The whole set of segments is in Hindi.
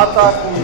माता की।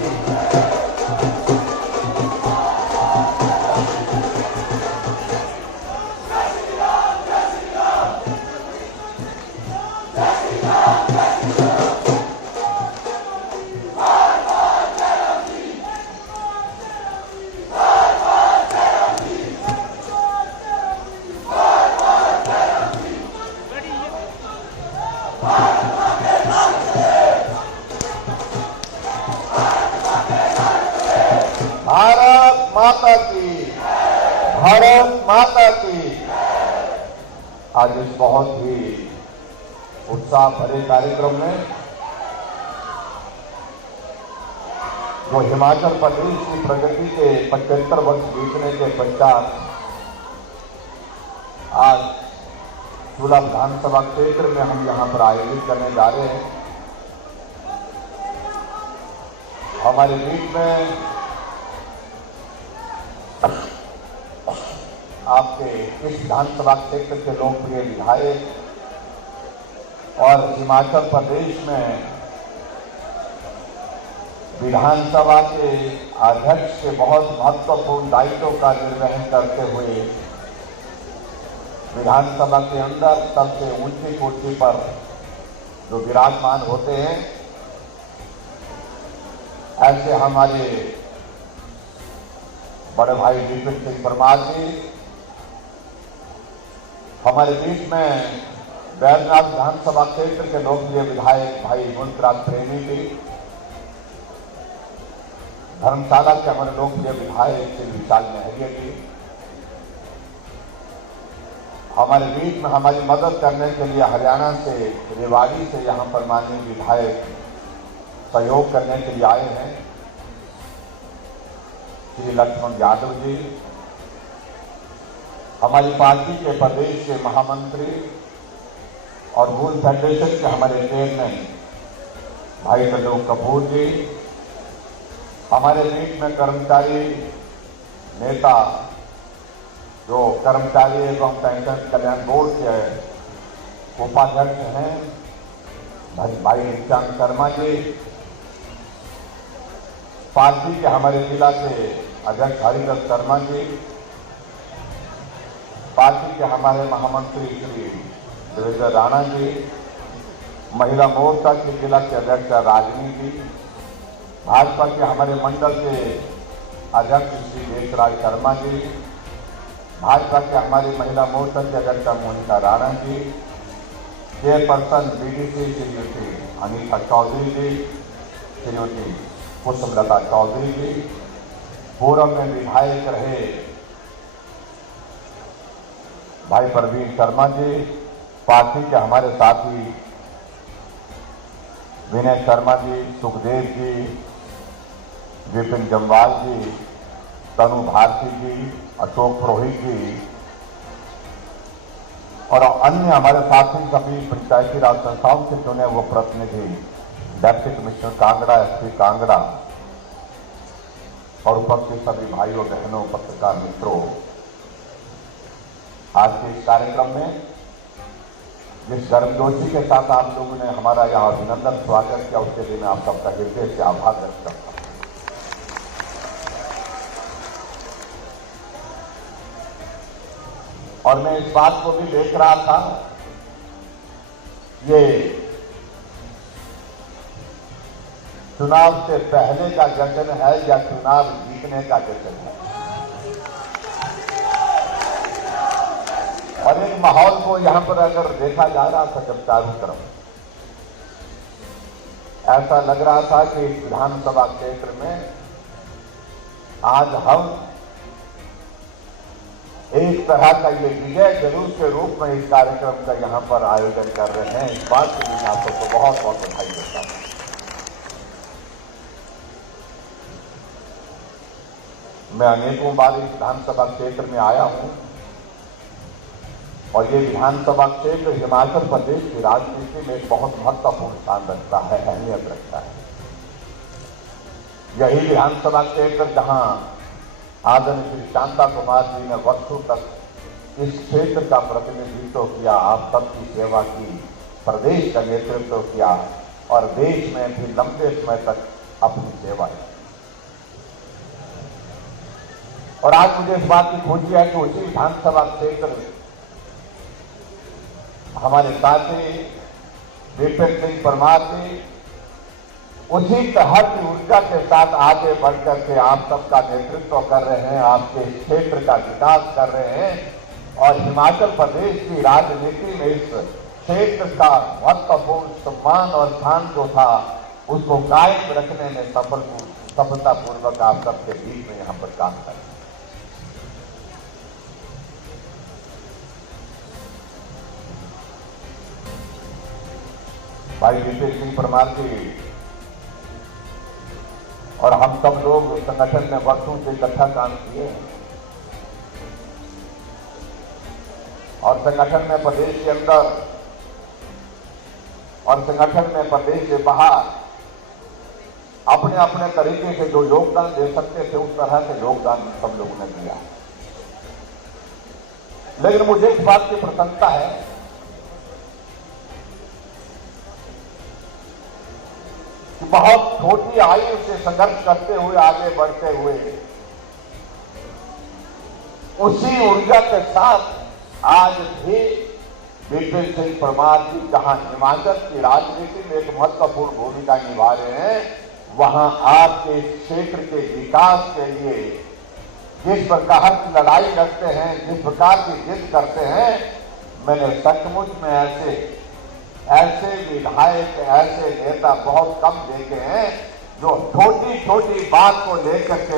भारत माता की, भारत माता की। आज इस बहुत ही उत्साह भरे कार्यक्रम में जो हिमाचल प्रदेश की प्रगति के 75 वर्ष बीतने के पश्चात आज चूला विधानसभा क्षेत्र में हम यहां पर आयोजित करने जा रहे हैं। हमारे बीच में आपके इस विधानसभा क्षेत्र के लोकप्रिय विधायक और हिमाचल प्रदेश में विधानसभा के अध्यक्ष के बहुत महत्वपूर्ण दायित्वों का निर्वहन करते हुए विधानसभा के अंदर सबसे ऊंची कुर्सी पर जो विराजमान होते हैं, ऐसे हमारे बड़े भाई विपिन सिंह परमार जी, हमारे बीच में बैजनाथ विधानसभा क्षेत्र के लोकप्रिय विधायक भाई मुल्कराज प्रेमी जी, धर्मशाला के हमारे लोकप्रिय विधायक श्री विशाल नहरिया जी, हमारे बीच में हमारी मदद करने के लिए हरियाणा से रेवाड़ी से यहां पर माननीय विधायक सहयोग करने के लिए आए हैं श्री लक्ष्मण यादव जी, हमारी पार्टी के प्रदेश के महामंत्री और वूल फेडरेशन के हमारे चेयरमैन भाई त्रिलोक कपूर जी, हमारे बीच में कर्मचारी नेता जो कर्मचारी एवं पेंशन कल्याण बोर्ड के उपाध्यक्ष हैं भाई नित्यानंद शर्मा जी, पार्टी के हमारे जिला के अध्यक्ष हरिदत्त शर्मा जी, पार्टी के हमारे महामंत्री श्री देवेंद्र राणा जी, महिला मोर्चा के जिला के अध्यक्ष राजनी जी, भाजपा के हमारे मंडल के अध्यक्ष श्री देशराज शर्मा जी, भाजपा के हमारे महिला मोर्चा के अध्यक्ष मोनिका राणा जी, चेयरपर्सन बीडीसी श्रीमती अनीता चौधरी जी, श्रीमती पुष्पलता चौधरी जी, फोरम में विधायक रहे भाई प्रवीण शर्मा जी, पार्टी के हमारे साथी विनय शर्मा जी, सुखदेव जी, विपिन जम्वाल जी, तनु भारती जी, अशोक पुरोहित जी और अन्य हमारे साथी सभी पंचायती राज संस्थाओं से चुने हुए प्रतिनिधि, deputy commissioner Kangra, SP Kangra और उपस्थित सभी भाइयों बहनों, पत्रकार मित्रों, आज के इस कार्यक्रम में जिस गर्मजोशी के साथ आप लोगों ने हमारा यहाँ अभिनंदन स्वागत किया, उसके लिए मैं आप सबका हृदय से आभार व्यक्त करता हूँ। और मैं इस बात को भी देख रहा था, ये चुनाव से पहले का जश्न है या चुनाव जीतने का जश्न है। और एक माहौल को यहां पर अगर देखा जा रहा था जब चारों तरफ, ऐसा लग रहा था कि इस विधानसभा क्षेत्र में आज हम एक तरह का ये विजय जुलूस के रूप में इस कार्यक्रम का यहां पर आयोजन कर रहे हैं। इस बात के लिए मैं आप सबको बहुत बहुत बधाई देता हूं। मैं अनेकों बार इस विधानसभा क्षेत्र में आया हूं और ये विधानसभा क्षेत्र हिमाचल प्रदेश की राजनीति में एक बहुत महत्वपूर्ण स्थान रखता है, अहमियत रखता है। यही विधानसभा क्षेत्र जहां आदरणीय श्री शांता कुमार जी ने वर्षों तक इस क्षेत्र का प्रतिनिधित्व किया, आप सबकी सेवा की, प्रदेश का नेतृत्व किया और देश में भी लंबे समय तक अपनी सेवा की। और आज मुझे इस बात की खुशी है कि उसी विधानसभा क्षेत्र में हमारे साथी विपिन सिंह परमार जी उसी तरह की ऊर्जा के साथ आगे बढ़कर के आप सबका नेतृत्व कर रहे हैं, आपके क्षेत्र का विकास कर रहे हैं और हिमाचल प्रदेश की राजनीति में इस क्षेत्र का महत्वपूर्ण सम्मान और स्थान जो था उसको कायम रखने में सफलतापूर्वक आप सबके बीच में यहां पर काम कर रहे हैं। भाई विपिन सिंह परमार जी और हम सब लोग संगठन में वर्षों से इकट्ठा काम किए हैं और संगठन में प्रदेश के अंदर और संगठन में प्रदेश से बाहर अपने अपने तरीके से जो योगदान दे सकते थे उस तरह से योगदान सब लोगों ने दिया। लेकिन मुझे इस बात की प्रसन्नता है कि बहुत छोटी आयु से संघर्ष करते हुए आगे बढ़ते हुए उसी ऊर्जा के साथ आज भी विपिन सिंह परमार जी जहां हिमाचल की राजनीति में एक महत्वपूर्ण भूमिका निभा रहे हैं वहां आपके क्षेत्र के विकास के लिए जिस प्रकार की लड़ाई लड़ते हैं, जिस प्रकार की जिद करते हैं, मैंने सचमुच में ऐसे विधायक, ऐसे नेता बहुत कम देखे हैं जो छोटी छोटी बात को लेकर के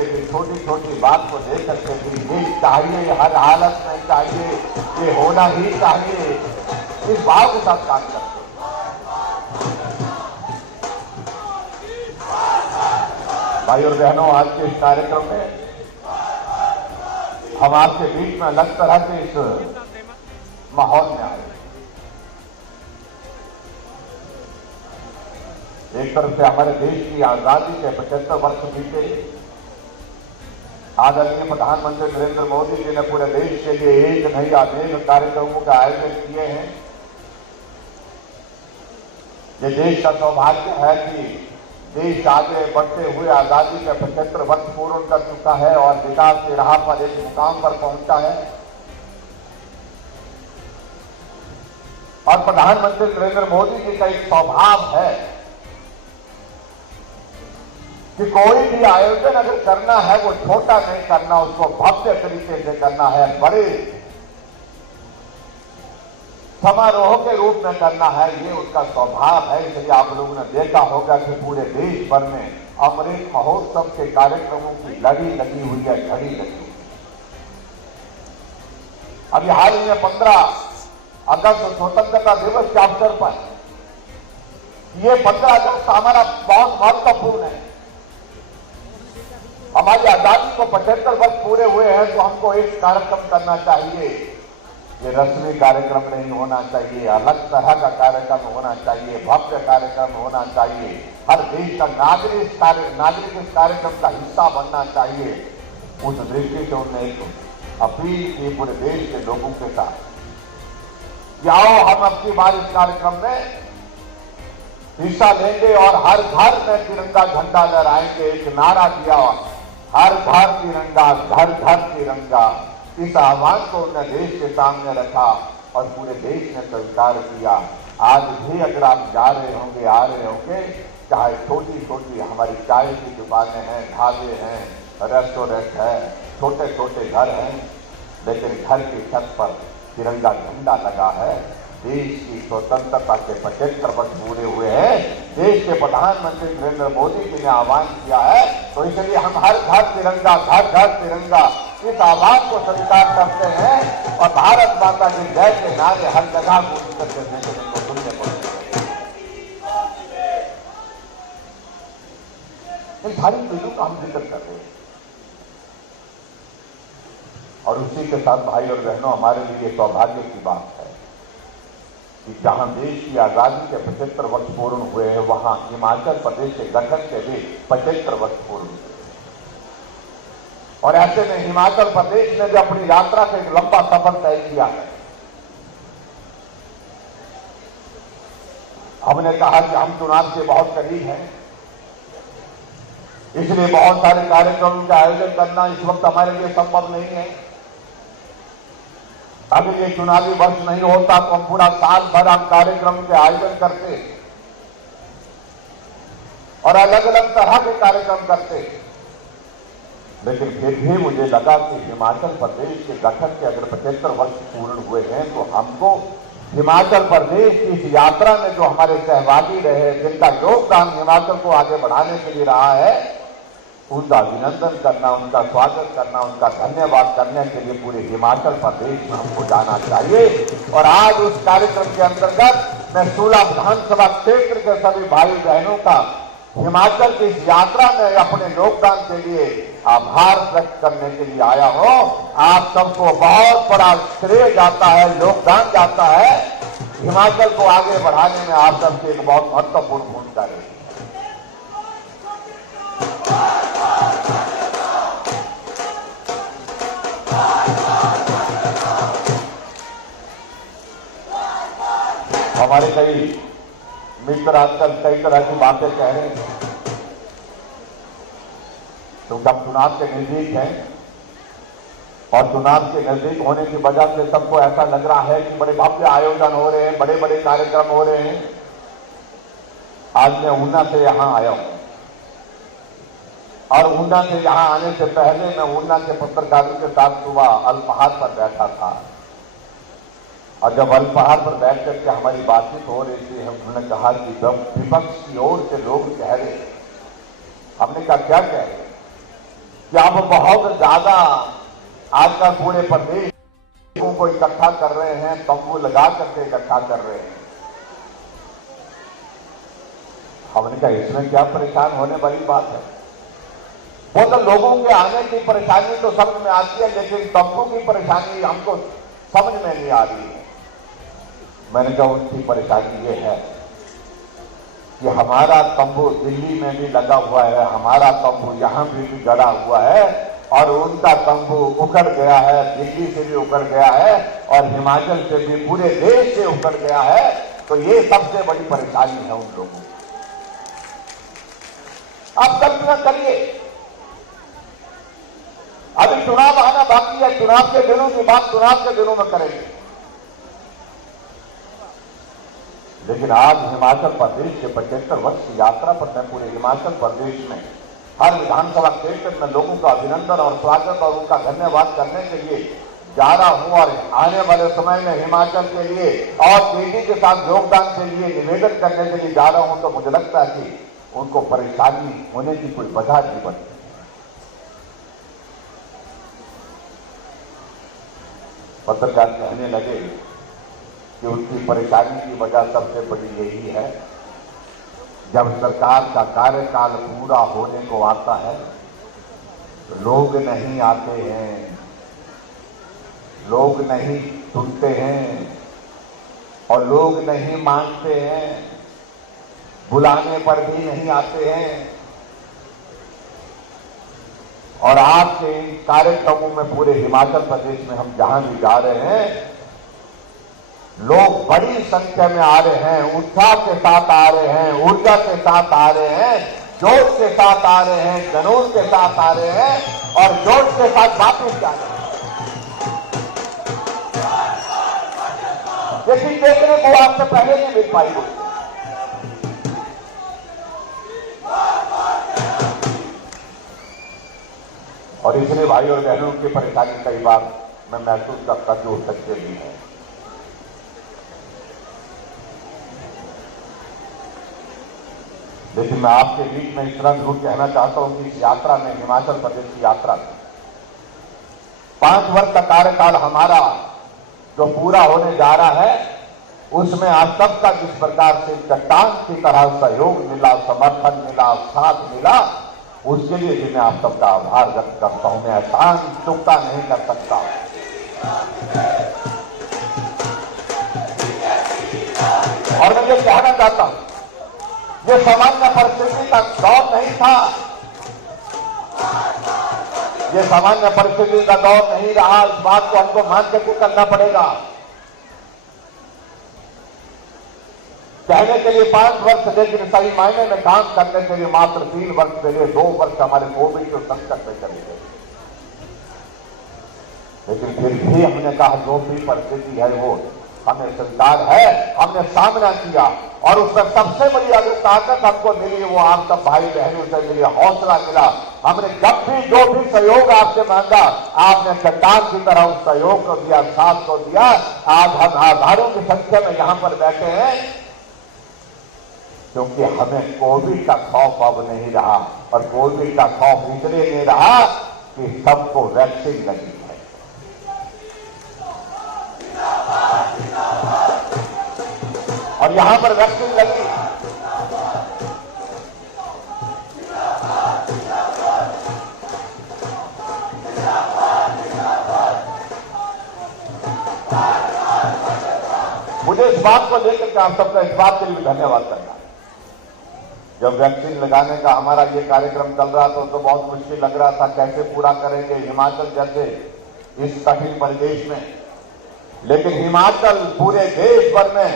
भी ये चाहिए, हर हालत में चाहिए, ये होना ही चाहिए, इस भाव के साथ काम करते हैं। भाई और बहनों, आज के इस कार्यक्रम में हम आपके बीच में अलग तरह के इस माहौल में आए। एक तरफ से हमारे देश की आजादी के 75 वर्ष बीते, आदरणीय प्रधानमंत्री नरेंद्र मोदी जी ने पूरे देश के लिए एक नहीं अनेक कार्यक्रमों का आयोजन किए हैं। ये देश का सौभाग्य है कि देश आगे बढ़ते हुए आजादी के 75 वर्ष पूर्ण कर चुका है और विकास की राह पर एक मुकाम पर पहुंचा है। और प्रधानमंत्री नरेंद्र मोदी जी का एक स्वभाव है कि कोई भी आयोजन अगर करना है वो छोटा नहीं करना, उसको भव्य तरीके से करना है, बड़े समारोह के रूप में करना है, ये उसका स्वभाव है। इसलिए आप लोगों ने देखा होगा कि पूरे देश भर में अमृत महोत्सव के कार्यक्रमों की लड़ी लगी हुई है, घड़ी लगी हुई है। अभी हाल ही में 15 अगस्त स्वतंत्रता दिवस के अवसर पर ये 15 अगस्त हमारा बहुत महत्वपूर्ण है। हमारी आजादी को 75 वर्ष पूरे हुए हैं तो हमको एक कार्यक्रम करना चाहिए। ये रस्मी कार्यक्रम नहीं होना चाहिए, अलग तरह का कार्यक्रम होना चाहिए, भव्य कार्यक्रम होना चाहिए। हर देश का नागरिक इस कार्यक्रम का हिस्सा बनना चाहिए। उस दृष्टि से उन्होंने एक अपील की पूरे देश के लोगों के साथ कि आओ हम अपनी बार इस कार्यक्रम में हिस्सा लेंगे और हर घर में तिरंगा झंडा लहराएंगे। एक नारा दिया, हर घर तिरंगा, घर घर तिरंगा। इस आह्वान को उन्होंने देश के सामने रखा और पूरे देश ने स्वीकार किया। आज भी अगर आप जा रहे होंगे, आ रहे होंगे, चाहे छोटी छोटी हमारी चाय की दुकानें हैं, ढाबे हैं, रेस्टोरेंट है, छोटे छोटे घर हैं, लेकिन घर की छत पर तिरंगा झंडा लगा है। देश की स्वतंत्रता के 75 वर्ष पूरे हुए हैं। देश के प्रधानमंत्री नरेंद्र मोदी जी ने आह्वान किया है, तो इसलिए हम हर घर तिरंगा, घर घर तिरंगा, इस आह्वान को स्वीकार करते हैं और भारत माता की जय के नारे हर जगह गूंज करके देखने को सुनने को मिलते हैं। इन सारी चीजों का हम जिक्र कर रहे हैं और उसी के साथ भाई और बहनों, हमारे लिए सौभाग्य की बात है कि जहां देश की आजादी के 75 वर्ष पूर्ण हुए हैं, वहां हिमाचल प्रदेश के गठन के भी 75 वर्ष पूर्ण हुए। और ऐसे में हिमाचल प्रदेश ने भी अपनी यात्रा का एक लंबा सफर तय किया है। हमने कहा कि हम चुनाव के बहुत करीब हैं, इसलिए बहुत सारे कार्यक्रमों का आयोजन करना इस वक्त हमारे लिए संभव नहीं है। अगर ये चुनावी वर्ष नहीं होता तो हम पूरा साल भर हम कार्यक्रम के आयोजन करते और अलग अलग तरह के कार्यक्रम करते। लेकिन फिर भी मुझे लगा कि हिमाचल प्रदेश के गठन के अगर 75 वर्ष पूर्ण हुए हैं तो हमको हिमाचल प्रदेश की इस यात्रा में जो हमारे सहभागी रहे, जिनका योगदान हिमाचल को आगे बढ़ाने के लिए रहा है, उनका अभिनंदन करना, उनका स्वागत करना, उनका धन्यवाद करने के लिए पूरे हिमाचल प्रदेश में हमको जाना चाहिए। और आज उस कार्यक्रम के अंतर्गत मैं सूला विधानसभा क्षेत्र के सभी भाई बहनों का हिमाचल की इस यात्रा में अपने योगदान के लिए आभार व्यक्त करने के लिए आया हूं। आप सबको बहुत बड़ा श्रेय जाता है, योगदान जाता है। हिमाचल को आगे बढ़ाने में आप सबकी एक बहुत महत्वपूर्ण भूमिका रही। हमारे कई मित्र आजकल कई तरह की बातें कह रहे हैं, क्योंकि अब चुनाव के नजदीक हैं और चुनाव के नजदीक होने की वजह से सबको ऐसा लग रहा है कि बड़े भव्य आयोजन हो रहे हैं, बड़े बड़े कार्यक्रम हो रहे हैं। आज मैं ऊना से यहां आया हूं और ऊना से यहां आने से पहले मैं ऊना के पत्रकारों के साथ सुबह अल्पहार पर बैठा था और जब अल्पहार पर बैठ करके हमारी बातचीत हो रही थी, हमने कहा कि जब विपक्ष की ओर से लोग कह रहे, हमने कहा क्या कह रहे कि आप बहुत ज्यादा आजकल पूरे प्रदेश को इकट्ठा कर रहे हैं, तंबू लगा करके इकट्ठा कर रहे हैं। हमने कहा इसमें क्या परेशान होने वाली बात है? वो तो लोगों के आने की परेशानी तो समझ में आती है, लेकिन तंबू की परेशानी हमको समझ में नहीं आ रही है। मैंने कहा उनकी परेशानी ये है कि हमारा तंबू दिल्ली में भी लगा हुआ है, हमारा तंबू यहां भी गड़ा हुआ है और उनका तंबू उखड़ गया है, दिल्ली से भी उखड़ गया है और हिमाचल से भी, पूरे देश से उखड़ गया है। तो ये सबसे बड़ी परेशानी है उन लोगों को। आप कल्पना करिए, अभी चुनाव आना बाकी है, चुनाव के दिनों की बात चुनाव के दिनों में करेंगे, लेकिन आज हिमाचल प्रदेश के 75 वर्ष की यात्रा पर मैं पूरे हिमाचल प्रदेश में हर विधानसभा क्षेत्र में लोगों का अभिनंदन और स्वागत और उनका धन्यवाद करने के लिए जा रहा हूं और आने वाले समय में हिमाचल के लिए और तेजी के साथ योगदान के लिए निवेदन करने के लिए जा रहा हूं। तो मुझे लगता है कि उनको परेशानी होने की कोई वजह नहीं बनती। पत्रकार कहने लगे कि उनकी परेशानी की वजह सबसे बड़ी यही है, जब सरकार का कार्यकाल पूरा होने को आता है तो लोग नहीं आते हैं, लोग नहीं सुनते हैं और लोग नहीं मानते हैं, बुलाने पर भी नहीं आते हैं। और आपके इन कार्यक्रमों में पूरे हिमाचल प्रदेश में हम जहां भी जा रहे हैं, लोग बड़ी संख्या में आ रहे हैं, उत्साह के साथ आ रहे हैं, ऊर्जा के साथ आ रहे हैं, जोश के साथ आ रहे हैं, जुनून के साथ आ रहे हैं और जोश के साथ वापस जा रहे हैं। लेकिन देखने को आपसे पहले नहीं मिल पाई वो। और इसलिए भाई और बहनों की परेशानी कई बार मैं महसूस करता जो हो सकते भी है। लेकिन मैं आपके बीच में इस तरह जरूर कहना चाहता हूं कि इस यात्रा में, हिमाचल प्रदेश की यात्रा में 5 वर्ष का कार्यकाल हमारा जो पूरा होने जा रहा है, उसमें आप सबका जिस प्रकार से चट्टान की तरह सहयोग मिला, समर्थन मिला, साथ मिला, उसके लिए भी मैं आप सबका आभार व्यक्त करता हूं। मैं एहसान चुकता नहीं कर सकता। और मैं ये कहना चाहता हूं, ये सामान्य परिस्थिति का दौर नहीं था, ये सामान्य परिस्थिति का दौर नहीं रहा। इस बात को हमको मान करके करना पड़ेगा। कहने के लिए 5 वर्ष, लेकिन सही मायने में काम करने के लिए मात्र 3 वर्ष के लिए 2 वर्ष हमारे कोविड के संकट में चले गए। लेकिन फिर भी हमने कहा जो भी परिस्थिति है वो हमें स्वीकार है, हमने सामना किया और उसमें सबसे बड़ी अगर ताकत हमको मिली वो आप सब भाई बहनों से मिली, हौसला मिला। हमने जब भी जो भी सहयोग आपसे मांगा आपने चट्टान की तरह उस सहयोग को दिया, साथ को दिया। आज हम हजारों की संख्या में यहां पर बैठे हैं क्योंकि हमें कोविड का खौफ अब नहीं रहा, और कोविड का खौफ इसलिए नहीं रहा कि सबको वैक्सीन लगी है। और यहां पर वैक्सीन लगी, मुझे इस बात को लेकर के आप सबका इस बात के लिए धन्यवाद करना है। जब वैक्सीन लगाने का हमारा ये कार्यक्रम चल रहा था तो बहुत मुश्किल लग रहा था, कैसे पूरा करेंगे हिमाचल जैसे इस कठिन परिवेश में। लेकिन हिमाचल पूरे देश भर में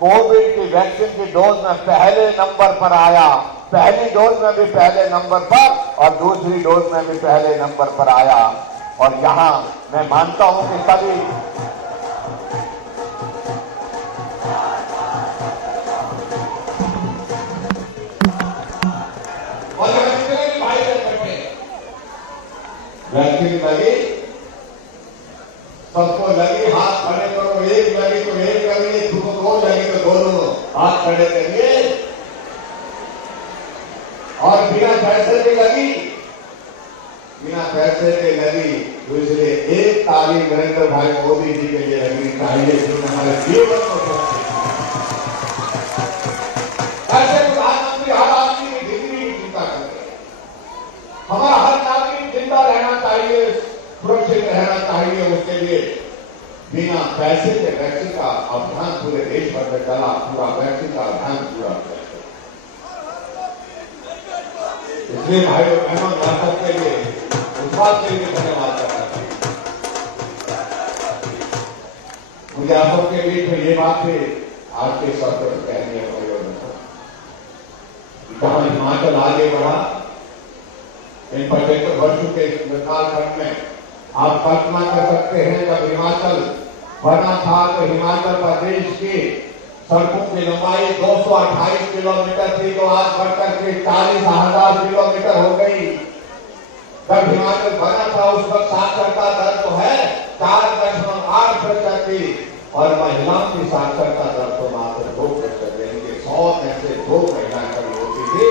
कोविड की वैक्सीन की डोज में पहले नंबर पर आया। पहली डोज में भी पहले नंबर पर और दूसरी डोज में भी पहले नंबर पर आया। और यहां मैं मानता हूं कि सभी वैक्सीन लगी, सबको लगी, हाथ खड़े करो, एक लगी तो एक करिए, दो लगी तो दोनों हाथ खड़े करिए। और बिना पैसे के लगी, बिना पैसे के लगी, तो इसलिए एक ताली नरेंद्र भाई मोदी जी के लिए लगनी चाहिए जिन्होंने हमारे जीवन को ऐसे प्रधानमंत्री हर आदमी की जिंदगी की चिंता करते हैं। हमारा हर नागरिक जिंदा रहना चाहिए, सुरक्षित रहना चाहिए, उसके लिए बिना पैसे के वैक्सीन का अभियान पूरे देश भर में चला, पूरा वैक्सीन का अभियान पूरा किया। इसलिए भाइयों बहनों आप सबके लिए उस बात के लिए धन्यवाद करना चाहिए। मुझे आप सबके बीच में ये बात है आज के सत्र में कहनी है। जहां हिमाचल आगे बढ़ा इन 75 वर्षों के कालखंड में, आप कल्पना कर सकते हैं जब हिमाचल बना था तो हिमाचल प्रदेश की सड़कों की लंबाई 228 किलोमीटर थी, जो आज बढ़कर के 40,000 किलोमीटर हो गई। जब हिमाचल बना था उस वक्त साक्षरता दर तो है 4.8% थी और महिलाओं की साक्षरता दर तो मात्र 2%, यानी कि 100 में से 2 महिलाएं कभी होती थी।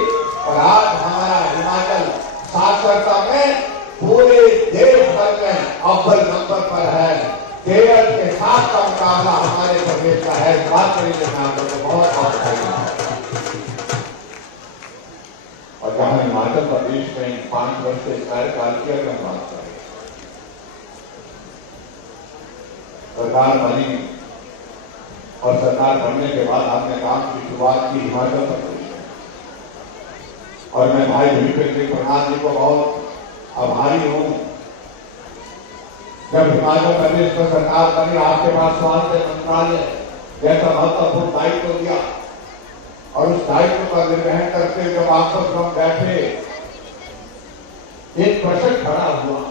और आज हमारा हिमाचल साक्षरता में पूरे देश भर में अव्वल नंबर पर है। केरल के साथ का मुकाबला हमारे प्रदेश का है। इस बात के लिए बहुत बहुत धन्यवाद। और जहां हिमाचल प्रदेश में 5 वर्ष से कार्यकाल की अगर हम बात करें, सरकार बनी और सरकार बनने के बाद आपने काम की शुरुआत की हिमाचल प्रदेश में, और मैं भाई भूपेंद्र सिंह प्रधान जी को बहुत आभारी हूं। जब हिमाचल प्रदेश में सरकार बनी आपके पास स्वास्थ्य मंत्रालय जैसा महत्वपूर्ण दायित्व दिया और उस दायित्व का निर्वहन करते जब आप सब लोग बैठे, एक प्रश्न खड़ा हुआ,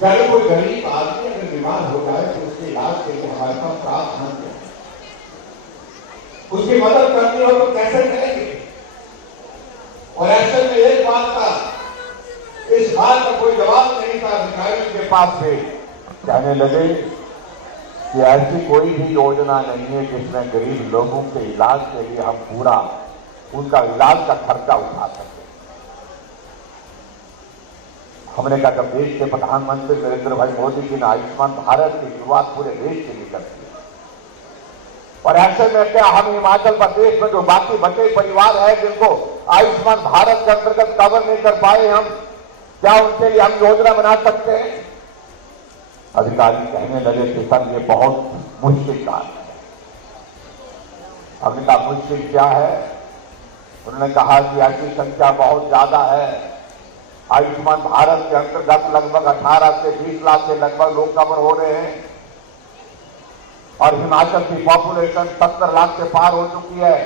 चाहे कोई गरीब आदमी अगर बीमार हो जाए तो उसके इलाज के लिए हमारे पास प्रावधान है, उसकी मदद करनी हो तो कैसे करेंगे। और ऐसे में एक बात का, इस बात का कोई जवाब नहीं था अधिकारियों के पास से। कहने लगे कि ऐसी कोई भी योजना नहीं है जिसमें गरीब लोगों के इलाज के लिए हम पूरा उनका इलाज का खर्चा उठा सकते। हमने कहा जब देश के प्रधानमंत्री नरेंद्र भाई मोदी जी ने आयुष्मान भारत की शुरुआत पूरे देश के लिए कर दी, और ऐसे में क्या हम हिमाचल प्रदेश में जो बाकी बचे परिवार है जिनको आयुष्मान भारत के अंतर्गत कवर नहीं कर पाए, हम क्या उनके लिए हम योजना बना सकते हैं। अधिकारी कहने लगे कि सर ये बहुत मुश्किल काम है। हमने कहा मुश्किल क्या है। उन्होंने कहा कि ऐसी संख्या बहुत ज्यादा है। आयुष्मान भारत के अंतर्गत लगभग 18 से 20 लाख के लगभग लोग कवर हो रहे हैं। और हिमाचल की पॉपुलेशन 70 लाख से पार हो चुकी है।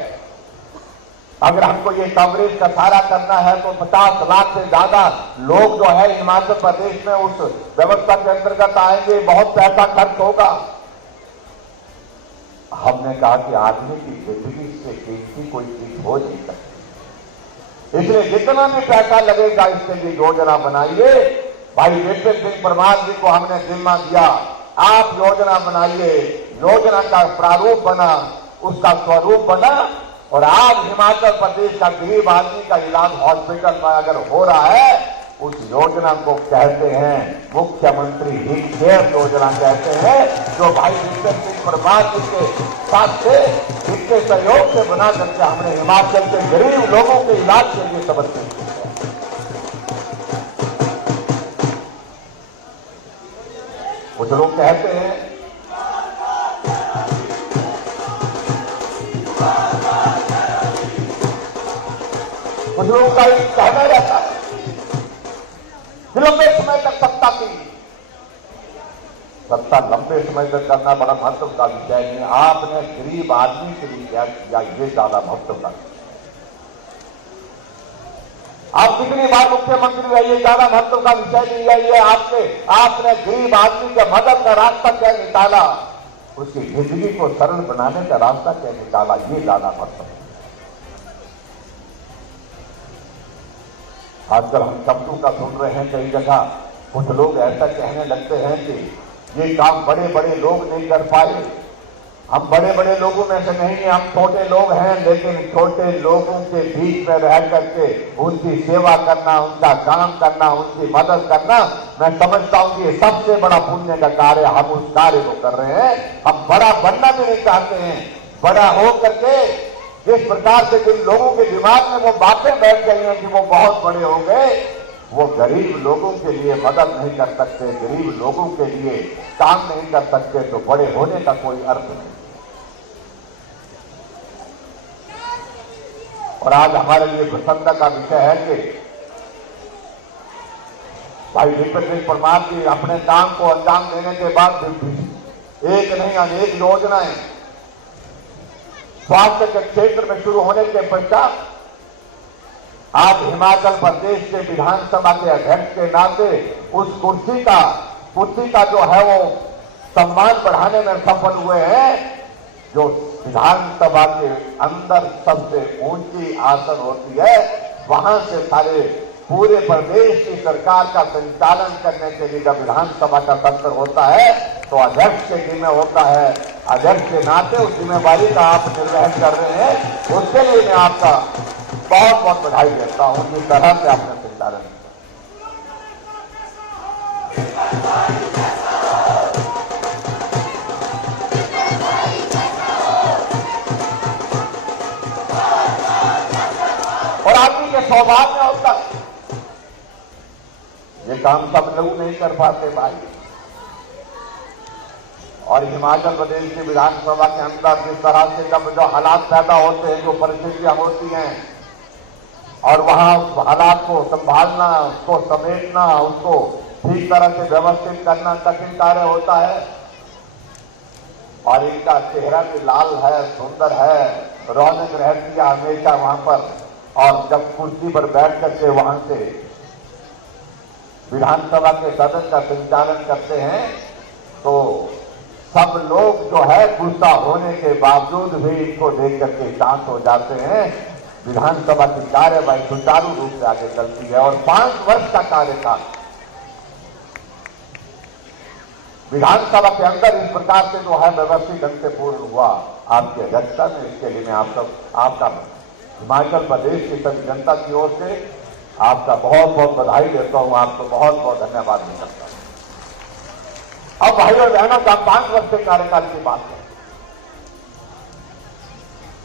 अगर हमको ये कवरेज का सारा करना है तो 50 लाख से ज्यादा लोग जो है हिमाचल प्रदेश में उस व्यवस्था के अंतर्गत आएंगे, बहुत पैसा खर्च होगा। हमने कहा कि आदमी की जिंदगी से कीमती कोई चीज हो नहीं सकती, इसलिए जितना भी पैसा लगेगा इसके लिए योजना बनाइए। भाई विपिन सिंह परमार जी को हमने जिम्मा दिया, आप योजना बनाइए। योजना का प्रारूप बना, उसका स्वरूप बना, और आज हिमाचल प्रदेश का गरीब आदमी का इलाज हॉस्पिटल में अगर हो रहा है, उस योजना को कहते हैं मुख्यमंत्री हित केयर योजना कहते हैं, जो भाई विपिन सिंह परमार जी के साथ से इसके सहयोग से बना करके हमने हिमाचल के गरीब लोगों के इलाज के लिए समर्पित किया। कुछ लोग कहते हैं कुछ लोगों का कहना रहता है लंबे समय तक सत्ता की सत्ता लंबे समय तक करना बड़ा महत्व का विषय नहीं, आपने गरीब आदमी के लिए क्या किया ये ज्यादा महत्व का। आप कितनी बार मुख्यमंत्री रहिए, ज्यादा महत्व का विषय नहीं है ये। आपने गरीब आदमी के मदद का रास्ता क्या निकाला, उसकी जिंदगी को सरल बनाने का रास्ता क्या निकाला, ये ज्यादा महत्व है। आजकल हम शब्दों का सुन रहे हैं कई जगह, कुछ लोग ऐसा कहने लगते हैं कि ये काम बड़े बड़े लोग नहीं कर पाए। हम बड़े बड़े लोगों में से नहीं हैं, हम छोटे लोग हैं, लेकिन छोटे लोगों के बीच में रह करके उनकी सेवा करना, उनका काम करना, उनकी मदद करना, मैं समझता हूं कि ये सबसे बड़ा पुण्य का कार्य। हम उस कार्य को कर रहे हैं। हम बड़ा बनना भी नहीं चाहते हैं। बड़ा हो करके जिस प्रकार से जिन लोगों के दिमाग में वो बातें बैठ गई हैं कि वो बहुत बड़े हो गए, वो गरीब लोगों के लिए मदद नहीं कर सकते, गरीब लोगों के लिए काम नहीं कर सकते, तो बड़े होने का कोई अर्थ नहीं। और आज हमारे लिए प्रसन्नता का विषय है कि भाई विपिन सिंह परमार जी अपने काम को अंजाम देने के बाद एक नहीं अनेक योजनाएं स्वास्थ्य के क्षेत्र में शुरू होने के पश्चात आज हिमाचल प्रदेश के विधानसभा के अध्यक्ष के नाते उस कुर्सी का जो है वो सम्मान बढ़ाने में सफल हुए हैं। जो विधानसभा के अंदर सबसे ऊंची आसन होती है, वहां से सारे पूरे प्रदेश की सरकार का संचालन करने के लिए जब विधानसभा का सत्र होता है तो अध्यक्ष के जिम्मे होता है। अध्यक्ष के नाते उस जिम्मेवारी का आप निर्वहन कर रहे हैं, उसके लिए मैं आपका बहुत बहुत बधाई देता हूं। जिस तरह से आपने संचालन किया, और आदमी के स्वभाव में होता है ये काम सब लोग नहीं कर पाते भाई। और हिमाचल प्रदेश की विधानसभा के अंदर जिस तरह से जब जो हालात पैदा होते हैं, जो परिस्थितियां होती हैं, और वहां उस हालात को संभालना, उसको समेटना, उसको ठीक तरह से व्यवस्थित करना कठिन कार्य होता है। और इनका चेहरा भी लाल है, सुंदर है, रौनक रहती है हमेशा वहां पर। और जब कुर्सी पर बैठ करके वहां से विधानसभा के सदन का संचालन करते हैं तो सब लोग जो है गुस्सा होने के बावजूद भी इनको देख करके शांत हो जाते हैं। विधानसभा की कार्यवाही सुचारू रूप से आगे चलती है। और 5 वर्ष का कार्यकाल विधानसभा के अंदर इस प्रकार से जो है व्यवस्थित ढंग से पूर्ण हुआ आपकी अध्यक्षता में। इसके लिए मैं आपका हिमाचल प्रदेश की सभी जनता की ओर से आपका बहुत बहुत बधाई देता हूं, आपको बहुत बहुत धन्यवाद भी करता हूं। अब भाई और बहनों का 5 वर्ष के कार्यकाल की बात है।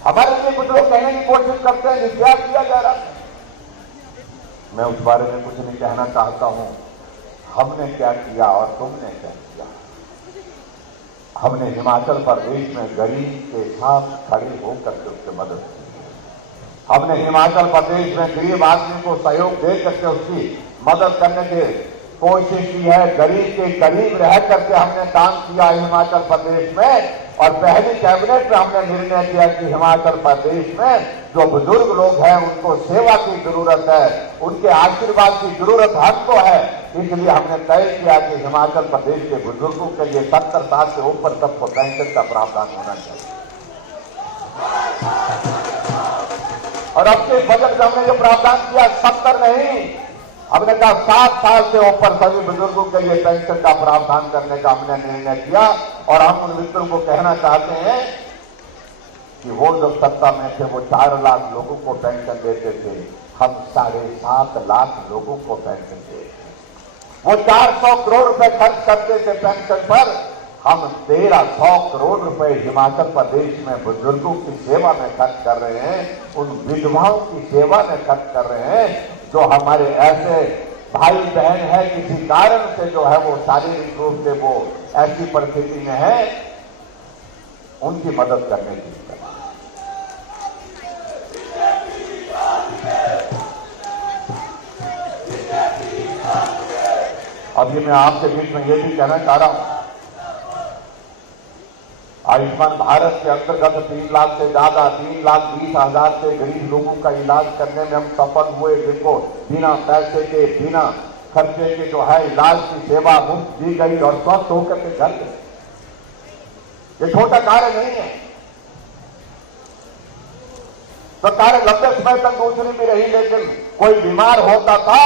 हमारे लिए कुछ लोग कहने की कोशिश करते हैं कि क्या किया जा रहा है, मैं उस बारे में कुछ नहीं कहना चाहता हूं। हमने क्या किया और तुमने क्या किया। हमने हिमाचल प्रदेश में गरीब के साथ खड़े होकर के उसकी मदद की। हमने हिमाचल प्रदेश में गरीब आदमी को सहयोग दे करके उसकी मदद करने की कोशिश की है। गरीब के करीब रह करके हमने काम किया हिमाचल प्रदेश में। और पहली कैबिनेट में हमने निर्णय किया कि हिमाचल प्रदेश में जो बुजुर्ग लोग हैं उनको सेवा की जरूरत है, उनके आशीर्वाद की जरूरत हमको है। इसलिए हमने तय किया कि हिमाचल प्रदेश के बुजुर्गों के लिए 70 साल से ऊपर सबको पेंशन का प्रावधान होना चाहिए। और अब के बजट में हमने जो प्रावधान किया 70 नहीं, हमने कहा 7 साल से ऊपर सभी बुजुर्गों के लिए पेंशन का प्रावधान करने का हमने निर्णय किया। और हम उन मित्रों को कहना चाहते हैं कि वो जब सत्ता में थे वो 4 लाख लोगों को पेंशन देते थे, हम 7.5 लाख लोगों को पेंशन देते थे। वो 400 करोड़ रुपए खर्च करते थे पेंशन पर, हम 1300 करोड़ रुपए हिमाचल प्रदेश में बुजुर्गों की सेवा में खर्च कर रहे हैं, उन विधवाओं की सेवा में खर्च कर रहे हैं जो हमारे ऐसे भाई बहन है किसी कारण से जो है वो शारीरिक रूप से वो ऐसी परिस्थिति में है, उनकी मदद करने की। अब ये मैं आपके बीच में ये भी कहना चाह रहा हूं, आयुष्मान भारत के अंतर्गत 3 लाख से ज्यादा 3,20,000 से गरीब लोगों का इलाज करने में हम सफल हुए, जिनको बिना पैसे के बिना खर्चे के जो है इलाज की सेवा मुफ्त दी गई और स्वस्थ होकर के घर गए। ये छोटा कार्य नहीं है। तो कार्य लंबे समय तक दूसरी भी रही, लेकिन कोई बीमार होता था,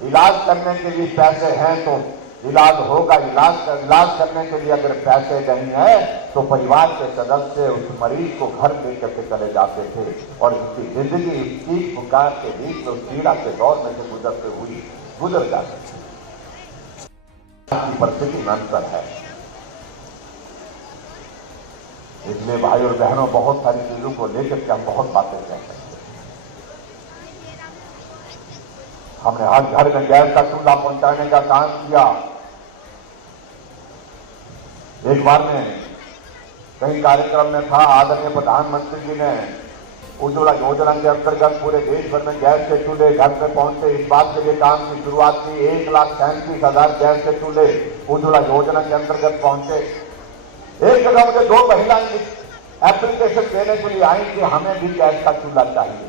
इलाज करने के लिए पैसे हैं तो इलाज होगा। इलाज करने के लिए अगर पैसे नहीं है तो परिवार के सदस्य उस मरीज को घर लेकर के चले जाते थे और उसकी जिंदगी चीख पुकार के बीच उस पीड़ा के दौर में से गुजरते हुई गुजर जाते थे। परिस्थिति में अंतर है। इसलिए भाई और बहनों, बहुत सारी चीजों को लेकर के हम बहुत बातें कह सकते हैं। हमने हर घर में गैस का चूल्हा पहुंचाने का काम किया। एक बार में कई कार्यक्रम में था, आदरणीय प्रधानमंत्री जी ने उज्ज्वला योजना के अंतर्गत पूरे देश भर में गैस के चूल्हे घर में पहुंचे। इस बात के लिए काम की शुरुआत की। 1,37,000 गैस के चूल्हे उज्ज्वला योजना के अंतर्गत पहुंचे। एक जगह मुझे 2 महिलाएं एप्लीकेशन देने के लिए आई कि हमें भी गैस का चूल्हा चाहिए।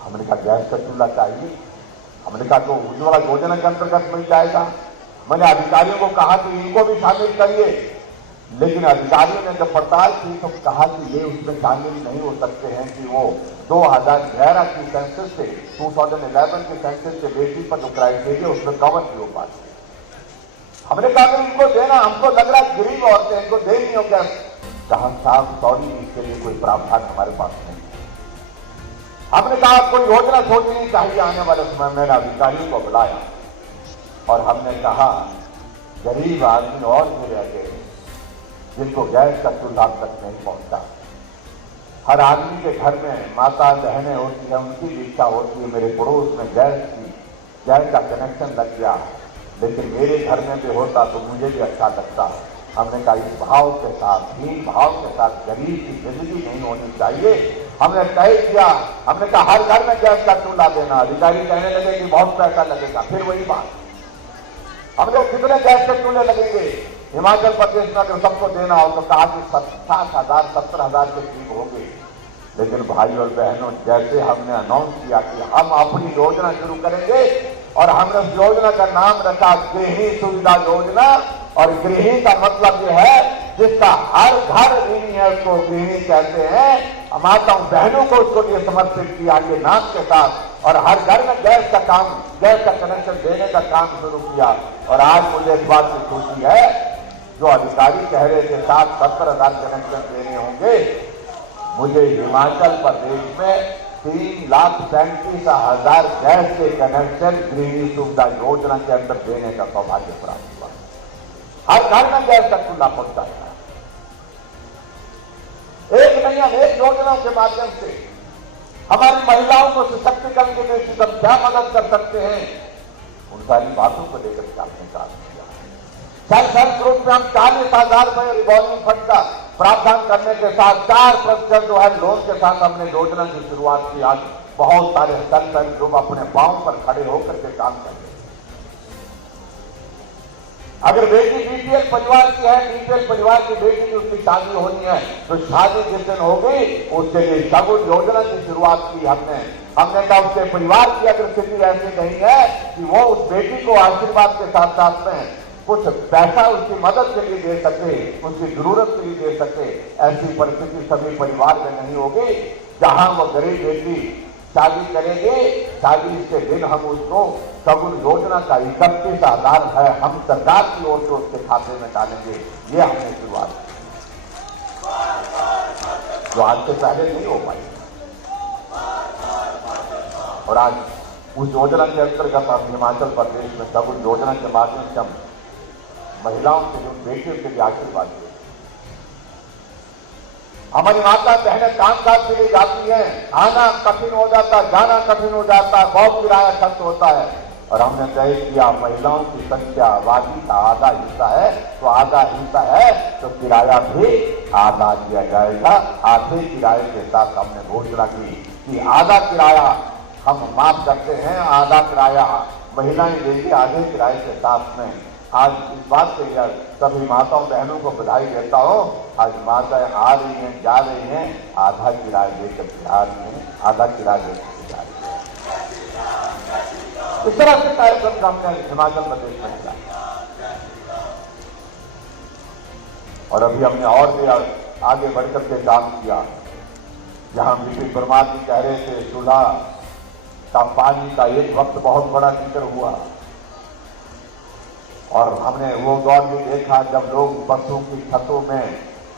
हमने कहा गैस का चूल्हा चाहिए? हमने कहा तो उज्ज्वला योजना के अंतर्गत मिल जाएगा। मैंने अधिकारियों को कहा कि इनको भी शामिल करिए, लेकिन अधिकारियों ने जब पड़ताल की तो कहा कि ये उसमें शामिल नहीं हो सकते हैं कि वो 2011 की सेंसस से 2011 की सेंसस के बेसिस पर जो क्राइटेरिया उसमें कवर नहीं हो पाते। हमने कहा कि इनको देना, हमको लग रहा है गरीब औरतें इनको दे नहीं हो क्या? कहा साहब सॉरी, इसके लिए कोई प्रावधान हमारे पास नहीं। हमने कहा कोई योजना सोचनी चाहिए आने वाले समय में। अधिकारियों को बुलाया और हमने कहा गरीब आदमी और भी रह गए जिनको गैस का चूल्हा तक नहीं पहुंचा। हर आदमी के घर में माता बहनें होती है, उनकी भी इच्छा होती है मेरे पड़ोस में गैस का कनेक्शन लग गया, लेकिन मेरे घर में भी होता तो मुझे भी अच्छा लगता। हमने कहा इस भाव के साथ, हीन भाव के साथ गरीब की जिंदगी नहीं होनी चाहिए। हमने तय किया, हमने कहा हर घर में गैस का चूल्हा देना। अधिकारी कहने लगे कि बहुत पैसा लगेगा। फिर वही बात, हमने कितने गैस के चूल्हे लगेंगे हिमाचल प्रदेश में अगर सबको देना हो? तो कहा कि 60,000 70,000 के करीब होंगे। लेकिन भाई और बहनों, जैसे हमने अनाउंस किया कि हम अपनी योजना शुरू करेंगे और हमने उस योजना का नाम रखा गृहिणी सुविधा योजना। और गृहिणी का मतलब यह है जिसका हर घर गृहिणी है, उसको गृहिणी कहते हैं। माताओं बहनों को उसको लिए समर्पित किया के नाम के साथ, और हर घर में गैस का कनेक्शन देने का काम शुरू किया। और आज मुझे इस बात की खुशी है, जो अधिकारी कह रहे थे 70,000 कनेक्शन देने होंगे, मुझे हिमाचल प्रदेश में 3,37,000 गैस के कनेक्शन गृहिणी सुविधा योजना के अंदर देने का सौभाग्य प्राप्त हुआ। हर घर में गैस का चूल्हा पहुंचाया। एक नहीं, अनेक योजनाओं के माध्यम से हमारी महिलाओं को सशक्तिकरण के लिए हम क्या मदद कर सकते हैं, उन सारी बातों को लेकर के आपने काम किया। सेल्फ हेल्प ग्रुप में हम 40,000 रुपये रिवॉल्विंग फंड का प्रावधान करने के साथ 4% जो है लोन के साथ हमने योजना की शुरुआत की। आज बहुत सारे सेल्फ हेल्प ग्रुप अपने पांव पर खड़े होकर के काम कर रहे हैं। अगर बेटी बीपीएल परिवार की है, बीपीएल परिवार की बेटी की उसकी शादी होनी है, तो शादी जिस दिन होगी उसके लिए शगुन योजना की शुरुआत की हमने कहा उसके परिवार की अगर स्थिति ऐसी नहीं है कि वो उस बेटी को आशीर्वाद के साथ साथ में कुछ पैसा उसकी मदद के लिए दे सके, उसकी जरूरत के लिए दे सके, ऐसी परिस्थिति सभी परिवार में नहीं होगी। जहां वो गरीब बेटी शादी करेंगे, शादी के दिन हम उसको शगुन योजना का 31,000 है हम सरकार की ओर से उसके खाते में डालेंगे। ये हमने शुरुआत की, जो आज से पहले नहीं हो पाई। और आज उस योजना के अंतर्गत हम हिमाचल प्रदेश में शगुन योजना के माध्यम से हम महिलाओं के जो बेटियों के लिए आशीर्वाद देते। हमारी माता बहनें कामकाज के लिए जाती हैं, आना कठिन हो जाता, जाना कठिन हो जाता, बहुत किराया खर्च होता है, और हमने तय किया महिलाओं की संख्या आबादी का आधा हिस्सा है, तो आधा हिस्सा है तो किराया भी आधा दिया जाएगा। आधे किराए के साथ हमने घोषणा की कि आधा किराया हम माफ करते हैं, आधा किराया महिलाएं देंगी, आधे किराए के साथ में। आज इस बात के लिए सभी माताओं बहनों को बधाई देता हूं। आज माताएं आ रही हैं, जा रही हैं, आधा किराया देकर जा रही हैं, आधा किराया देकर जा रही हैं। इस तरह से कार्यक्रम हमने हिमाचल प्रदेश में किया, और अभी हमने और भी आगे बढ़कर के काम किया। जहां विपिन परमार जी कह रहे थे चूल्हा का पानी का एक वक्त बहुत बड़ा जिक्र हुआ, और हमने वो दौर भी देखा जब लोग बसों की छतों में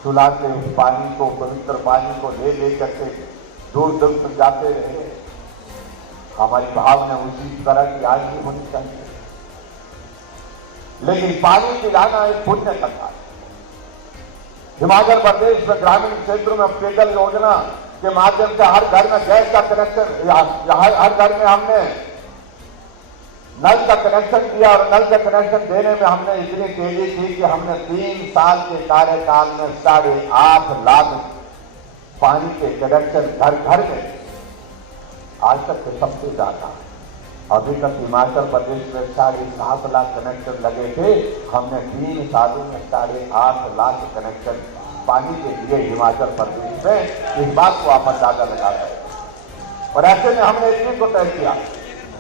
चूल्हा से उस पानी को, पवित्र पानी को ले लेकर के दूर दूर तक जाते रहे। हमारी भावना उसी तरह की आज भी होनी चाहिए। लेकिन पानी पिलाना एक पुण्य का कार्य। हिमाचल प्रदेश में ग्रामीण क्षेत्रों में पेयजल योजना के माध्यम से हर घर में गैस का कनेक्शन, हर घर में हमने नल का कनेक्शन दिया, और नल का कनेक्शन देने में हमने इतनी तेजी की कि हमने 3 साल के कार्यकाल में 8.5 लाख पानी के कनेक्शन घर घर में, आज तक के सबसे ज्यादा। अभी तक हिमाचल प्रदेश में 7.5 लाख कनेक्शन लगे थे, हमने 3 सालों में 8.5 लाख कनेक्शन पानी के लिए हिमाचल प्रदेश में। इस बात को आप अंदाजा लगा सकते। और ऐसे में हमने इस चीज को तय किया,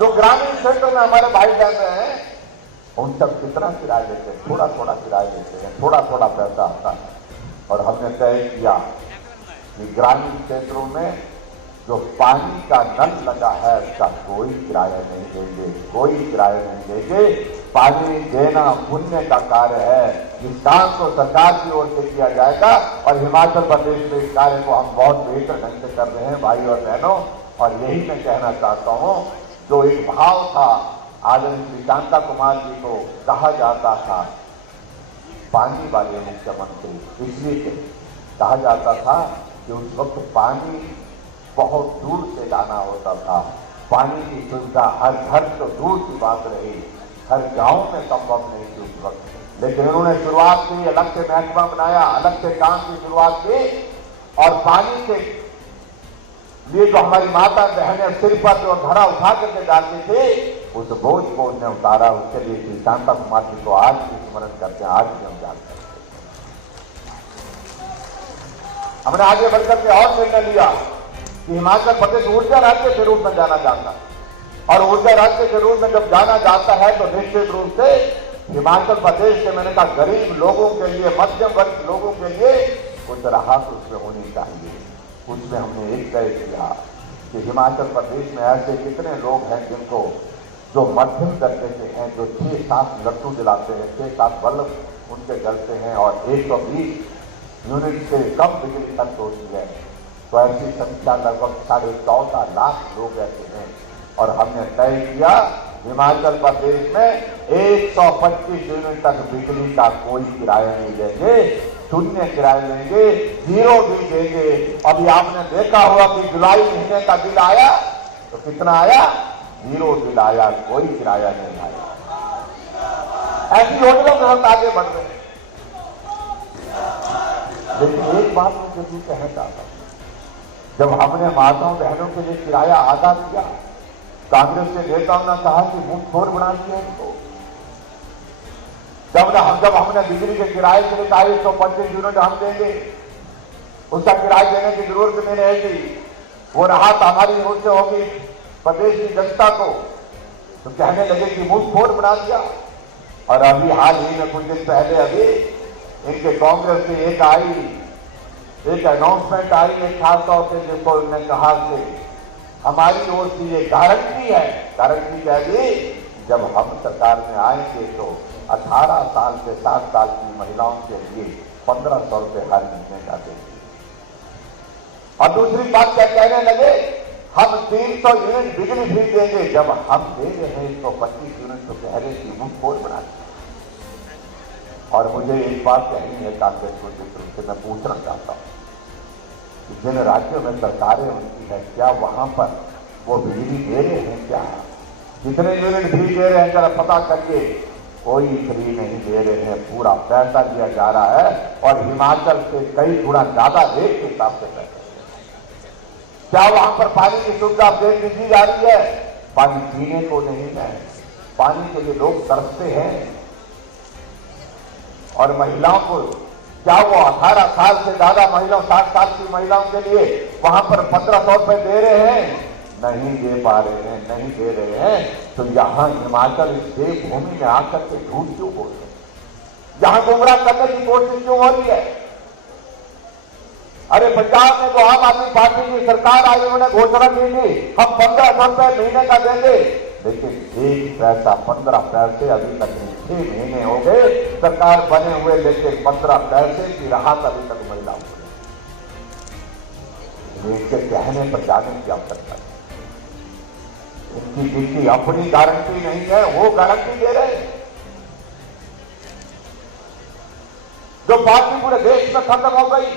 जो ग्रामीण क्षेत्रों में हमारे भाई बहन हैं उन सब कितना किराया लेते हैं, थोड़ा थोड़ा किराया लेते हैं, थोड़ा थोड़ा पैसा आता है। और हमने तय किया कि ग्रामीण क्षेत्रों में जो पानी का नल लगा है उसका कोई किराया नहीं देंगे, कोई किराया नहीं देंगे। पानी देना पुण्य का कार्य है, इस काम को सरकार की ओर से किया जाएगा, और हिमाचल प्रदेश में इस कार्य को हम बहुत बेहतर ढंग से कर रहे हैं भाई और बहनों। और यही मैं कहना चाहता हूं, जो एक भाव था आदरणीय श्री शांता कुमार जी को कहा जाता था पानी वाले मुख्यमंत्री, इसलिए कहा जाता था कि उस वक्त पानी बहुत दूर से लाना होता था। पानी की सुविधा हर घर तो दूर की बात रही, हर गांव में संभव नहीं थी उस वक्त। लेकिन उन्होंने शुरुआत की, अलग से महकमा बनाया, अलग से काम की शुरुआत की, और पानी के लिए जो हमारी माता बहनें सिर पर जो घड़ा उठा करके जाती थी, उस बोझ को उन्हें उतारा। उसके लिए श्री शांता कुमार जी को आज भी स्मरण करते हैं, आज भी हम जानते हैं। हमने आगे बढ़कर के और निर्णय लिया कि हिमाचल प्रदेश ऊर्जा राज्य के रूप में जाना जाता है, और ऊर्जा राज्य के रूप में जब जाना जाता है तो निश्चित रूप से हिमाचल प्रदेश से, मैंने कहा, गरीब लोगों के लिए, मध्यम वर्ग लोगों के लिए कुछ राहत उसमें होनी चाहिए। उसमें हमने एक तय किया कि हिमाचल प्रदेश में ऐसे कितने लोग हैं जिनको, जो मध्यम दर्जे के हैं, जो 6-7 लट्टू जलाते हैं, 6-7 बल्ब उनके जलते हैं, और 120 यूनिट से कम बिजली खर्च होती है, तो ऐसी संख्या लगभग 14.5 लाख लोग ऐसे हैं। और हमने तय किया हिमाचल प्रदेश में 125 यूनिट तक बिजली का कोई किराया नहीं देंगे, शून्य किराया लेंगे, 0 बिल देंगे। अभी आपने देखा होगा कि जुलाई महीने का बिल आया तो कितना आया, 0 बिल आया, कोई किराया नहीं आया। ऐसी योजना में हम आगे बढ़ रहे हैं। लेकिन एक बात मैं जरूर कहना चाहता हूं, जब हमने माताओं बहनों के लिए किराया आधा किया, कांग्रेस के नेताओं ने कहा कि मुंह छोड़ बना दिया इनको। जब हमने बिजली के किराए के लिए कहा 125 यूनिट हम देंगे, उसका किराया देने की जरूरत नहीं रहेगी, वो राहत हमारी ओर से होगी प्रदेश की जनता को, तो कहने लगे कि मुंह फोड़ बना दिया। और अभी हाल ही में कुछ दिन पहले अभी इनके कांग्रेस से एक अनाउंसमेंट आई है खास तौर से, जिसको उन्होंने कहा कि हमारी ओर से ये गारंटी है, गारंटी क्या दी, जब हम सरकार में आएंगे तो 18 साल से 60 साल की महिलाओं के लिए 1500 रुपए हर महीने का देंगे। और दूसरी बात क्या कहने लगे, हम 300 यूनिट बिजली फ्री देंगे, जब हम दे रहे हैं 125 यूनिट तो कह रहे कि मुंह फोड़ बना दिया। और मुझे एक बात कहनी है कांग्रेस को, जिससे मैं पूछना चाहता हूं कि जिन राज्यों में सरकारें उनकी है, क्या वहां पर वो बिजली दे रहे हैं? क्या कितने यूनिट फ्री दे रहे हैं जरा पता करिए। कोई फ्री नहीं दे रहे हैं, पूरा पैसा दिया जा रहा है और हिमाचल से कई गुना ज्यादा रेट के हिसाब से पैसा। क्या वहां पर पानी की सुविधा दी जा रही है? पानी पीने को नहीं है, पानी के लिए लोग तरसते हैं। और महिलाओं को क्या वो 18 साल से ज्यादा महिलाओं, 60 साल की महिलाओं के लिए वहां पर 1500 रुपए दे रहे हैं? नहीं दे पा रहे हैं, नहीं दे रहे हैं। तो यहां हिमाचल इस देवभूमि में आकर के झूठ क्यों बोल रहे हैं? यहां गुमराह करने की कोशिश क्यों हो रही है? अरे पंजाब में तो आम आदमी पार्टी की सरकार आई, उन्होंने घोषणा की थी हम 1500 रुपए महीने का देंगे, लेकिन एक पैसा 15 पैसे अभी तक नहीं। 6 महीने हो गए सरकार बने हुए, लेकिन 15 पैसे की राहत अभी तक महिलाओं को नहीं। इनके कहने पर जाने की आवश्यकता है। इनकी अपनी गारंटी नहीं है, वो गारंटी दे रहे हैं। जो पार्टी पूरे देश में खत्म हो गई,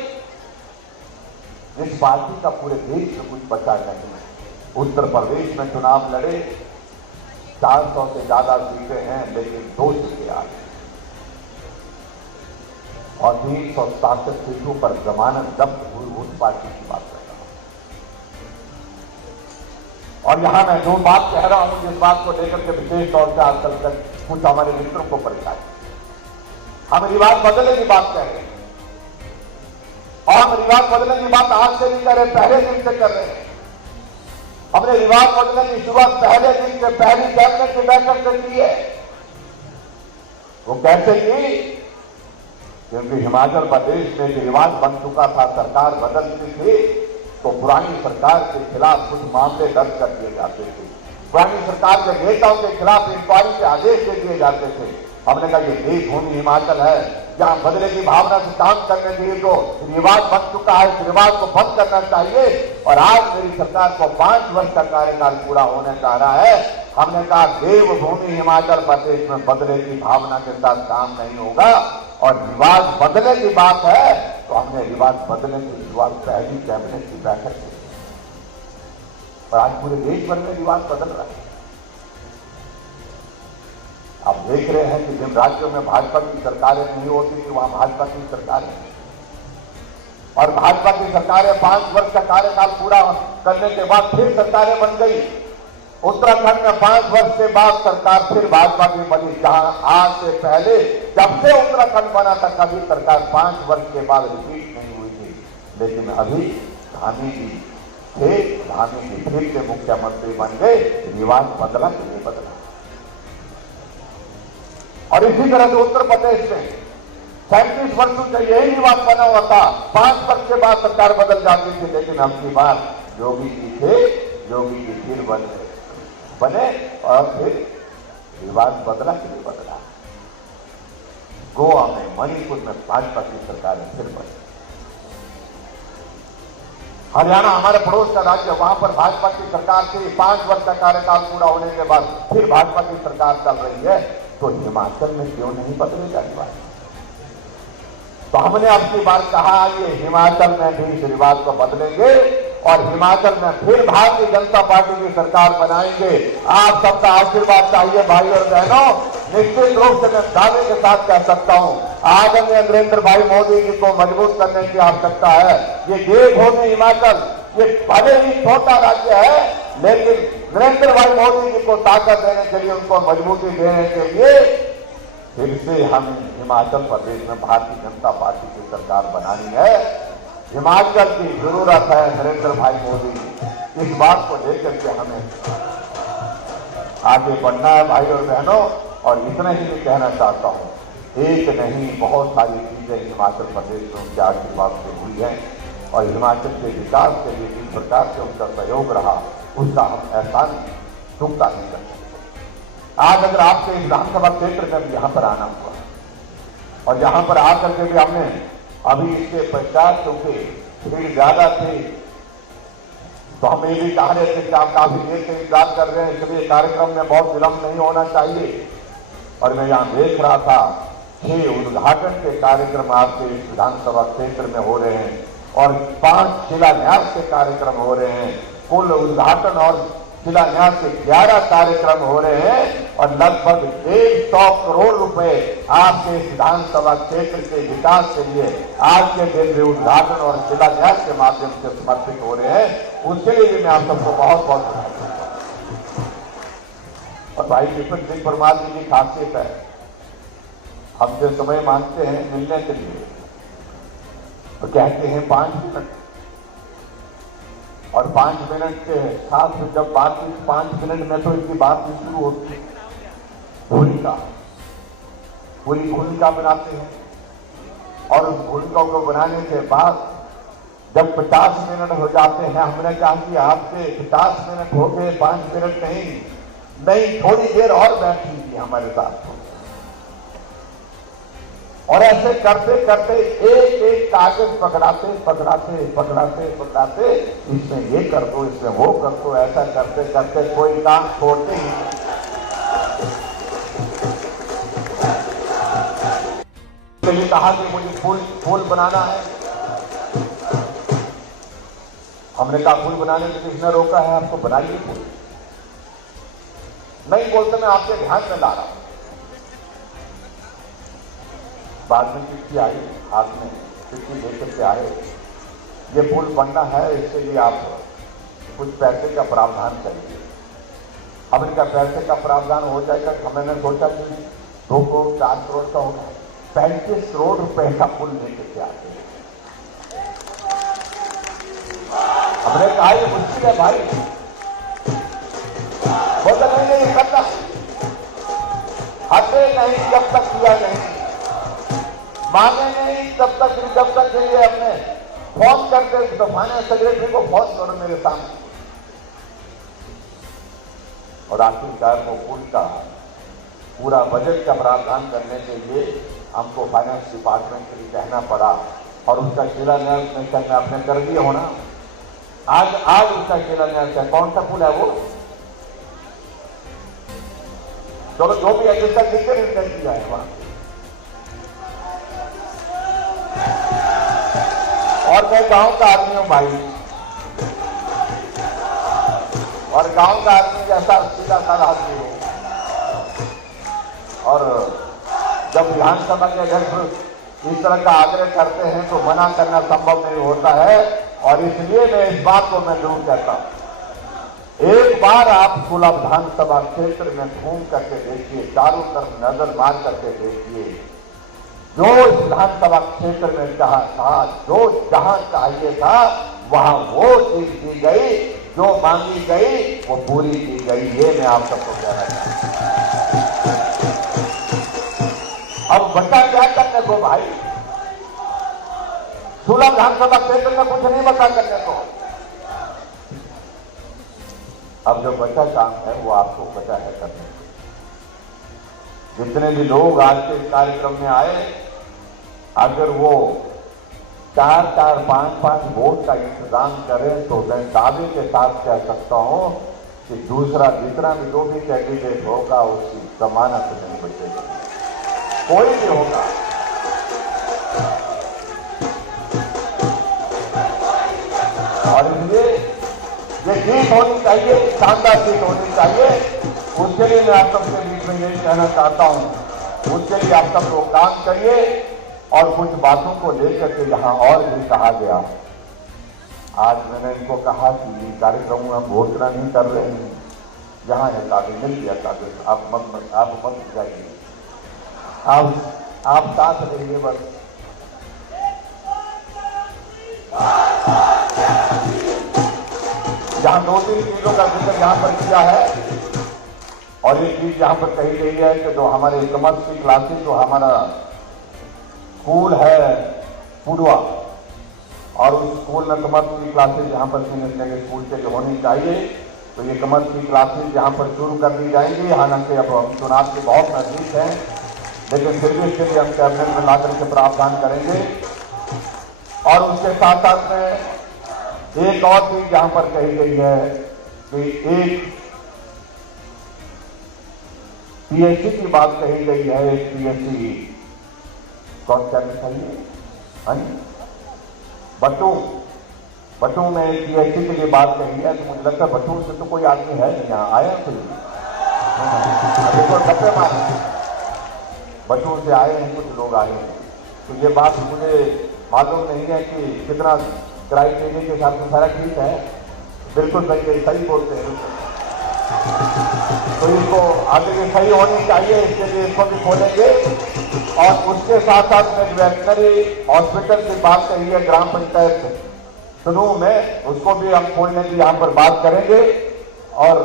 इस पार्टी का पूरे देश में कुछ बचा नहीं है। उत्तर प्रदेश में चुनाव लड़े, 400 से ज्यादा सीटें हैं, लेकिन 2 सीटें आ गई और 367 सीटों पर जमानत जब्त हुई, उस पार्टी की बात कर रहा हूं। और यहां मैं जो बात कह रहा हूं, जिस बात को लेकर के विशेष तौर से आजकल तक कुछ हमारे मित्रों को परेशानी, हम रिवाज बदलने की बात कह रहे हैं। और हम रिवाज बदलने की बात आज से नहीं कर रहे, पहले दिन से कर रहे हैं। हमने रिवाज बदलने की शुरुआत पहले दिन से, पहली कैबिनेट की बैठक से की है। वो कैसे की? क्योंकि हिमाचल प्रदेश में एक रिवाज बन चुका था, सरकार बदलती थी तो पुरानी सरकार के खिलाफ कुछ मामले दर्ज कर दिए जाते थे, पुरानी सरकार के नेताओं के खिलाफ इंक्वायरी के आदेश दे दिए जाते थे। हमने कहा ये देवभूमि हिमाचल है, जहां बदले की भावना से काम करने के लिए जो रिवाज बन चुका है, इस रिवाज को बंद करना चाहिए। और आज मेरी सरकार को 5 वर्ष का कार्यकाल पूरा होने जा रहा है। हमने कहा देवभूमि हिमाचल प्रदेश में बदले की भावना के साथ काम नहीं होगा, और रिवाज बदलने की बात है तो हमने रिवाज बदलने की शुरुआत पहली कैबिनेट की बैठक की। और आज पूरे देश भर में रिवाज बदल रहा है। आप देख रहे हैं कि जिन राज्यों में भाजपा की सरकारें नहीं होती थी, वहां भाजपा की सरकारें, और भाजपा की सरकारें 5 वर्ष का कार्यकाल पूरा करने के बाद फिर सरकारें बन गई। उत्तराखंड में 5 वर्ष के बाद सरकार फिर भाजपा की बनी, जहां आज से पहले जब से उत्तराखंड बना था कभी सरकार 5 वर्ष के बाद रिपीट नहीं हुई थी। लेकिन अभी धामी जी थे, धामी जी फिर से मुख्यमंत्री बन गए, रिवाज बदला कि नहीं बदला। और इसी तरह से उत्तर प्रदेश में 37 वर्षों से यही रिवाज बना हुआ था, 5 वर्ष के बाद सरकार बदल जाती थी। लेकिन अब की बार योगी जी थे, योगी जी फिर बने और फिर रिवाज बदला कि नहीं बदला। गोवा में, मणिपुर में भाजपा की सरकारें फिर बनी। हरियाणा हमारे पड़ोस का राज्य, वहां पर भाजपा की सरकार थी, 5 वर्ष का कार्यकाल पूरा होने के बाद फिर भाजपा की सरकार चल रही है। तो हिमाचल में क्यों नहीं बदलेगा रिवाज? तो हमने अब की बार कहा ये हिमाचल में भी इस रिवाज को बदलेंगे और हिमाचल में फिर भारतीय जनता पार्टी की सरकार बनाएंगे। आप सबका आशीर्वाद चाहिए भाई और बहनों। निश्चित रूप से मैं दावे के साथ कह सकता हूं, आदरणीय नरेंद्र भाई मोदी जी को मजबूत करने की आवश्यकता है। ये देवभूमि हिमाचल, ये भले ही छोटा राज्य है, लेकिन नरेंद्र भाई मोदी जी को ताकत देने के लिए, उनको मजबूती देने के लिए फिर से हमें हिमाचल प्रदेश में भारतीय जनता पार्टी की सरकार बनानी है। हिमाचल की जरूरत है नरेंद्र भाई मोदी। इस बात को लेकर के हमें आगे बढ़ना है भाई और बहनों। और इतना ही मैं कहना चाहता हूं, एक नहीं बहुत सारी चीजें हिमाचल प्रदेश में उनके आशीर्वाद से हुई हैं और हिमाचल के विकास के लिए जिस प्रकार से उनका सहयोग रहा उसका हम एहसान चुकता नहीं कर सकते। आज अगर आपके विधानसभा क्षेत्र में भी यहाँ पर आना हुआ और यहाँ पर आकर के भी हमने अभी इसके पश्चात क्योंकि भीड़ ज्यादा थी तो हम ये भी कह रहे थे कि आप काफी देर से इंतजार कर रहे हैं, इसलिए कार्यक्रम में बहुत विलंब नहीं होना चाहिए। और मैं यहाँ देख रहा था 6 उद्घाटन के कार्यक्रम आपके इस विधानसभा क्षेत्र में हो रहे हैं और 5 शिलान्यास के कार्यक्रम हो रहे हैं। कुल उद्घाटन और शिलान्यास के 11 कार्यक्रम हो रहे हैं और लगभग 150 करोड़ रुपए आपके विधानसभा क्षेत्र के विकास के लिए आज के दिन में उद्घाटन और शिलान्यास के माध्यम से समर्पित हो रहे हैं। उसके लिए भी मैं आप सबको बहुत बहुत बधाई देता हूं। और भाई विपिन सिंह परमार जी की खासियत है, हम जो समय मांगते हैं मिलने के लिए तो कहते हैं 5 मिनट और 5 मिनट के साथ में जब बातचीत 5 मिनट में तो इनकी बातचीत शुरू होती है। पूरी भूमिका बनाते हैं और उस भूमिका को बनाने के बाद जब 50 मिनट हो जाते हैं हमने कहा कि आपके 50 मिनट हो गए, 5 मिनट नहीं थोड़ी देर और बैठ लीजिए हमारे साथ। और ऐसे करते करते एक एक कागज पकड़ाते इसमें ये कर दो, इसमें वो कर दो, ऐसा करते करते कोई काम छोड़ते ही नहीं। कहा कि मुझे फूल बनाना है। हमने कहा फूल बनाने से किसने रोका है आपको? बनाइए फूल। नहीं बोलते मैं आपके ध्यान में ला रहा हूं। बाद में चिट्ठी आई, हाथ में चिट्ठी लेकर के आए, ये पुल बनना है, इसके लिए आप कुछ पैसे का प्रावधान करिए। अब इनका पैसे का प्रावधान हो जाएगा तो मैंने सोचा कि 2 करोड़ 4 करोड़ का होगा, 35 करोड़ रुपए का पुल लेकर के आते। हमने कहा ये मुश्किल है भाई, बोलते नहीं करना, हटे नहीं जब तक किया नहीं, मांगे नहीं जब तक के लिए हमने फोन करके तो फाइनेंस सेक्रेटरी को फोन करो मेरे सामने। और आखिरकार वो पुल का पूरा बजट का प्रावधान करने के लिए हमको फाइनेंस डिपार्टमेंट के लिए कहना पड़ा और उसका शिलान्यास में आपने कर दिया होना। आज उसका शिलान्यास है। कौन सा पुल है वो? चलो जो भी है जिसका लिखकर किया है वहां। और मैं गांव का आदमी हूं भाई, और गांव का आदमी जैसा सीधा साधा आदमी हूं। और जब विधानसभा के अध्यक्ष इस तरह का आग्रह करते हैं तो मना करना संभव नहीं होता है। और इसलिए मैं इस बात को मैं जरूर कहता हूं, एक बार आप सुलभ विधानसभा क्षेत्र में घूम करके देखिए, चारों तरफ नजर मार करके देखिए, जो विधानसभा क्षेत्र में जहां था, जो जहां चाहिए था वहां वो चीज दी गई, जो मांगी गई वो पूरी की गई। ये मैं आप सबको कहना चाहता हूं। अब बच्चा क्या करने को भाई, सुलभ विधानसभा क्षेत्र में कुछ नहीं बचा करने को। अब जो बचा काम है वो आपको बचा है करने को। जितने भी लोग आज के कार्यक्रम में आए, अगर वो 4-4, 5-5 वोट का इंतजाम करें तो मैं दावे के साथ कह सकता हूं कि दूसरा जितना भी जो भी कैंडिडेट होगा उसकी जमानत नहीं बचेगी, कोई भी होगा। और इसलिए ये जीत होनी चाहिए, शानदार जीत होनी चाहिए। उसके लिए मैं आप सबके बीच में यही कहना चाहता हूं, उसके लिए आप सब लोग काम करिए। और कुछ बातों को लेकर के यहाँ और भी कहा गया। आज मैंने इनको कहा कि ये कार्यक्रम में हम घोषणा नहीं कर रहे हैं, यहाँ है कागज, मिल गया कागज, आप मत जाइए। आप साथ रहिए बस। जहां 2-3 चीजों का जिक्र यहां पर किया है और एक चीज यहां पर कही गई है कि जो हमारे कमर्स की क्लासेस, जो हमारा स्कूल है पुडवा, और उस स्कूल में कमर्स की क्लासेस यहाँ पर सीनियर सेकेंडरी स्कूल के जो होनी चाहिए, तो ये कमर्स की क्लासेस यहाँ पर शुरू कर दी जाएंगी। हालांकि अब हम चुनाव के बहुत नजदीक हैं, लेकिन फिर भी इसके लिए हम कैबिनेट में लाकर के प्रावधान करेंगे। और उसके साथ साथ में एक और चीज यहाँ पर कही गई है कि एक पीएचसी की बात कही गई है। एक पीएचसी कौन क्या चाहिए, बटू में पीएचसी के लिए बात कही है। तो मुझे लगता है बटू से तो कोई आदमी है नहीं, यहाँ आया कोई देखो डब्बे मारे, बटू से आए हैं कुछ लोग आए हैं। तो ये बात मुझे मालूम नहीं है कि कितना क्राइटेरिया के हिसाब से सारा ठीक है, बिल्कुल सही बोलते हैं। तो इसको आगे भी सही होनी चाहिए, इसके लिए इसको भी खोलेंगे। और उसके साथ साथ में वेटनरी हॉस्पिटल की बात कही है ग्राम पंचायत सुनू में, उसको भी हम खोलने की यहां पर बात करेंगे। और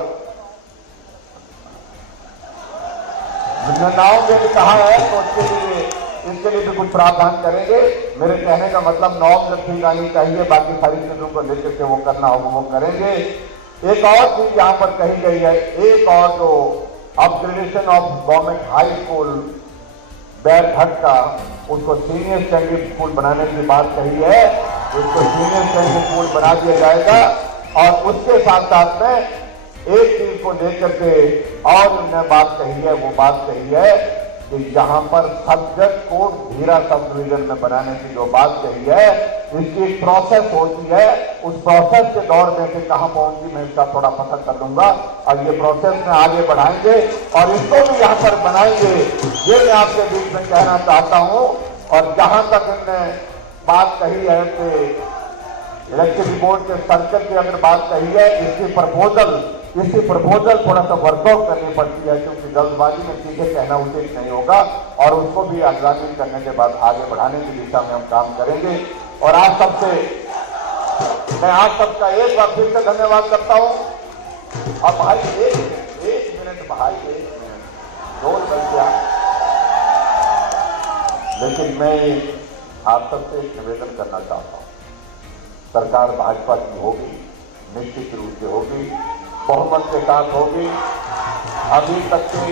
निर्णयों के लिए कहा है तो इसके लिए भी कुछ प्रावधान करेंगे। मेरे कहने का मतलब नॉर्म ठीक आनी चाहिए, बाकी सारी चीजों को लेकर के वो करना होगा वो करेंगे। एक और चीज यहां पर कही गई है, एक और जो upgradation of government high school Bairghat का, उसको सीनियर सेकेंडरी स्कूल बनाने की बात कही है। उसको सीनियर सेकेंडरी स्कूल बना दिया जाएगा। और उसके साथ साथ में एक चीज को लेकर के और उन्होंने बात कही है, वो बात कही है कि यहां पर सब्जेक्ट को धीरा सब डिवीजन में बनाने की जो बात कही है, इसकी एक प्रोसेस होती है। उस प्रोसेस के दौर में से कहां पहुंची मैं इसका थोड़ा पता कर लूंगा और ये प्रोसेस में आगे बढ़ाएंगे और इसको भी यहां पर बनाएंगे। ये मैं आपके बीच में कहना चाहता हूं। और जहां तक इनने बात कही है कि इलेक्ट्रिसिटी बोर्ड के सर्कल की अगर बात कही है, इसकी प्रपोजल थोड़ा सा वर्कआउट करनी पड़ती है, क्योंकि जल्दबाजी में सीधे कहना उचित नहीं होगा। और उसको भी एग्जामिन करने के बाद आगे बढ़ाने की दिशा में हम काम करेंगे। और मैं आज सबका एक बार फिर से धन्यवाद करता हूं। और भाई एक मिनट भाई, 1 मिनट 2 बज गया, लेकिन मैं आप सबसे एक निवेदन करना चाहता हूं। सरकार भाजपा की होगी, निश्चित रूप से होगी, बहुमत के साथ होगी। अभी तक के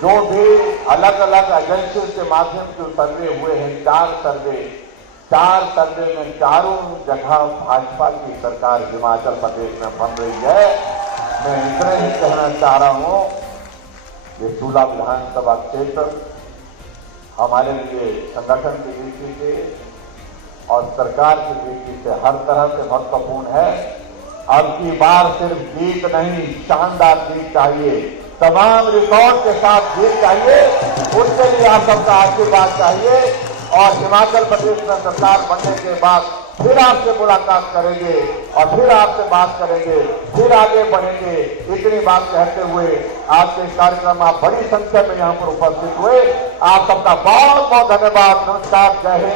जो भी अलग अलग एजेंसियों के माध्यम से सर्वे हुए हैं, 4 सर्वे में चारों जगह भाजपा की सरकार हिमाचल प्रदेश में बन रही है। मैं इतना ही कहना चाह रहा हूं, ये सूला विधानसभा क्षेत्र हमारे लिए संगठन की दृष्टि से और सरकार की दृष्टि से हर तरह से महत्वपूर्ण है। अब की बार सिर्फ जीत नहीं, शानदार जीत चाहिए, तमाम रिकॉर्ड के साथ जीत चाहिए। उसके लिए आप सबका आशीर्वाद चाहिए। और हिमाचल प्रदेश में सरकार बनने के बाद फिर आपसे मुलाकात करेंगे और फिर आपसे बात करेंगे, फिर आगे बढ़ेंगे। इतनी बात कहते हुए आज के कार्यक्रम आप बड़ी संख्या में यहाँ पर उपस्थित हुए, आप सबका बहुत बहुत धन्यवाद। नमस्कार, जय हिंद।